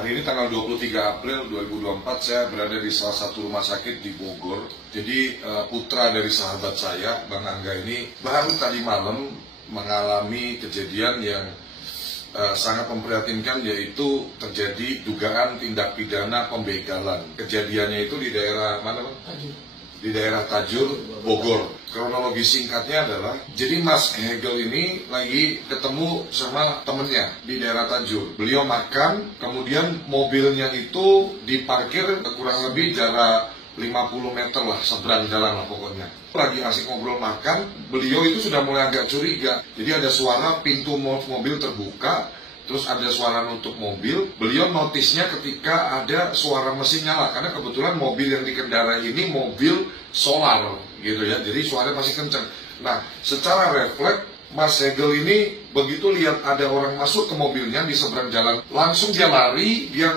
Hari ini tanggal 23 April 2024 saya berada di salah satu rumah sakit di Bogor. Jadi putra dari sahabat saya, Bang Angga ini baru tadi malam mengalami kejadian yang sangat memprihatinkan, yaitu terjadi dugaan tindak pidana pembegalan. Kejadiannya itu di daerah mana, Bang? Di daerah Tajur, Bogor. Kronologi singkatnya adalah, jadi Mas Hegel ini lagi ketemu sama temennya di daerah Tajur. Beliau makan, kemudian mobilnya itu diparkir kurang lebih jarak 50 meter lah, seberang jalan lah pokoknya. Lagi asik ngobrol makan, beliau itu sudah mulai agak curiga. Jadi ada suara pintu mobil terbuka, terus ada suara nutup mobil. Beliau notisnya ketika ada suara mesin nyala, karena kebetulan mobil yang dikendarai ini mobil solar gitu ya, jadi suaranya masih kencang. Nah, secara refleks Mas Hegel ini begitu lihat ada orang masuk ke mobilnya di seberang jalan, langsung dia lari, dia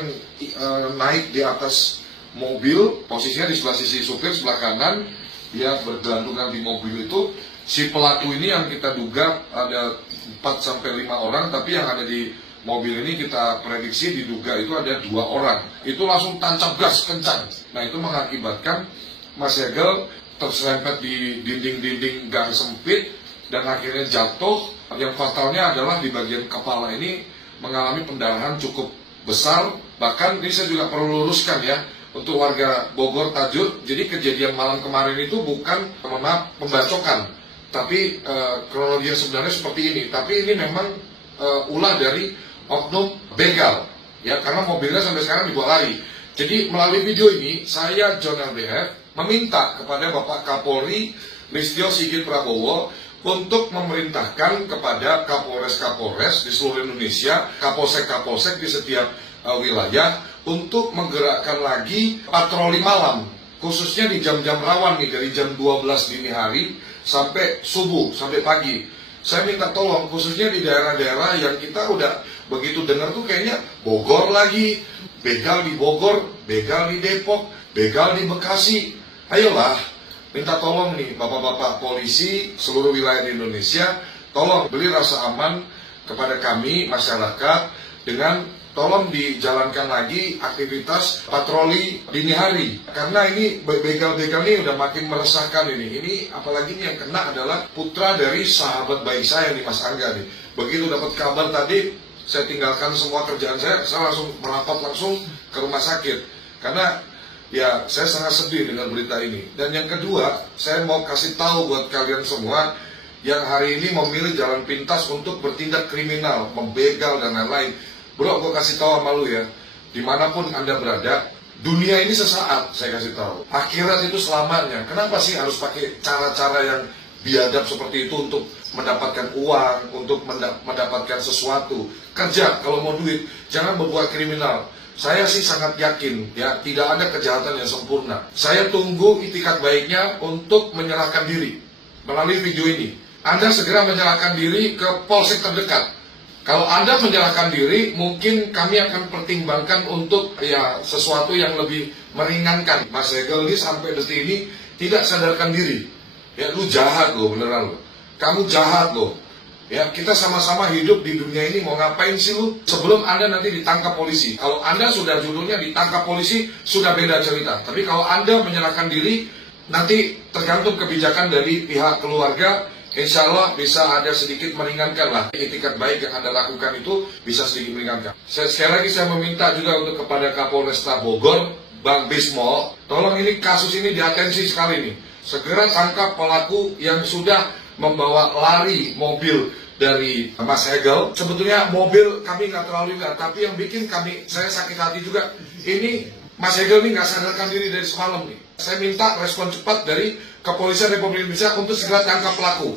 naik di atas mobil, posisinya di sebelah sisi supir, sebelah kanan, dia bergelantungan di mobil itu. Si pelaku ini yang kita duga ada 4-5 orang, tapi yang ada di mobil ini kita prediksi diduga itu ada 2 orang. Itu langsung tancap gas kencang. Nah, itu mengakibatkan Mas Hegel terserempet di dinding-dinding gang sempit dan akhirnya jatuh. Yang fatalnya adalah di bagian kepala ini mengalami pendarahan cukup besar. Bahkan ini saya juga perlu luruskan ya untuk warga Bogor Tajur. Jadi kejadian malam kemarin itu bukan pembacokan, tapi kronologi yang sebenarnya seperti ini. Tapi ini memang ulah dari oknum begal ya, karena mobilnya sampai sekarang dibawa lari. Jadi melalui video ini saya John LBF meminta kepada Bapak Kapolri Listio Sigit Prabowo untuk memerintahkan kepada Kapolres-Kapolres di seluruh Indonesia, Kapolsek-Kapolsek di setiap wilayah untuk menggerakkan lagi patroli malam, khususnya di jam-jam rawan nih, dari jam 12 dini hari sampai subuh, sampai pagi. Saya minta tolong khususnya di daerah-daerah yang kita udah begitu dengar tuh kayaknya Bogor lagi, begal di Bogor, begal di Depok, begal di Bekasi. Ayolah, minta tolong nih bapak-bapak polisi seluruh wilayah di Indonesia, tolong beri rasa aman kepada kami masyarakat dengan tolong dijalankan lagi aktivitas patroli dini hari. Karena ini begal-begal ini udah makin meresahkan ini. Ini apalagi ini yang kena adalah putra dari sahabat baik saya nih, Mas Angga nih. Begitu dapat kabar tadi, saya tinggalkan semua kerjaan saya langsung merapat langsung ke rumah sakit. Karena ya saya sangat sedih dengan berita ini. Dan yang kedua, saya mau kasih tahu buat kalian semua yang hari ini memilih jalan pintas untuk bertindak kriminal, membegal dan lain-lain. Bro, gue kasih tahu sama lu ya, dimanapun Anda berada, dunia ini sesaat, saya kasih tahu. Akhirat itu selamanya. Kenapa sih harus pakai cara-cara yang biadab seperti itu untuk mendapatkan uang, untuk mendapatkan sesuatu? Kerja, kalau mau duit, jangan berbuat kriminal. Saya sih sangat yakin ya, tidak ada kejahatan yang sempurna. Saya tunggu itikat baiknya untuk menyerahkan diri melalui video ini. Anda segera menyerahkan diri ke polsek terdekat. Kalau Anda menyerahkan diri, mungkin kami akan pertimbangkan untuk ya sesuatu yang lebih meringankan. Mas Hegel ini sampai detik ini tidak sadarkan diri. Ya, lu jahat loh, beneran loh. Kamu jahat loh. Ya, kita sama-sama hidup di dunia ini, mau ngapain sih lu? Sebelum Anda nanti ditangkap polisi. Kalau Anda sudah judulnya ditangkap polisi, sudah beda cerita. Tapi kalau Anda menyerahkan diri, nanti tergantung kebijakan dari pihak keluarga, insya Allah bisa ada sedikit meringankan lah. Itikat baik yang Anda lakukan itu bisa sedikit meringankan. Sekali lagi saya meminta juga untuk kepada Kapolresta Bogor, Bang Bismo, tolong ini kasus ini diatensi sekali nih. Segera tangkap pelaku yang sudah membawa lari mobil dari Mas Hegel. Sebetulnya mobil kami nggak terlalu ingat, tapi yang bikin saya sakit hati juga, ini Mas Hegel ini nggak sadarkan diri dari semalam nih. Saya minta respon cepat dari Kepolisian Republik Indonesia untuk segera tangkap pelaku.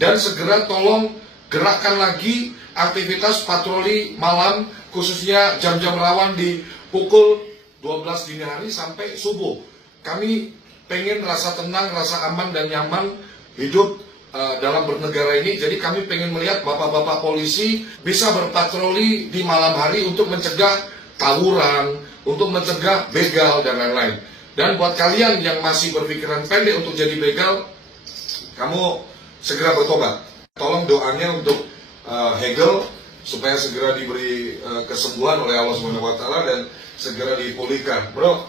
Dan segera tolong gerakkan lagi aktivitas patroli malam, khususnya jam-jam rawan di pukul 12 dini hari sampai subuh. Kami pengen rasa tenang, rasa aman dan nyaman hidup dalam bernegara ini. Jadi kami pengen melihat bapak-bapak polisi bisa berpatroli di malam hari untuk mencegah tawuran, untuk mencegah begal dan lain-lain. Dan buat kalian yang masih berpikiran pendek untuk jadi begal, kamu segera bertobat. Tolong doanya untuk Hegel supaya segera diberi kesembuhan oleh Allah SWT dan segera dipulihkan, bro.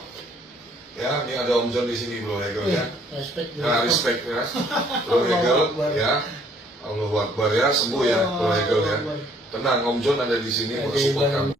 Ya, ini ada Om John di sini, Bro Hegel ya. Respect ya, Bro Hegel ya. Allahu Akbar ya, sembuh ya, Bro Hegel ya. Tenang, Om John ada di sini untuk support kamu.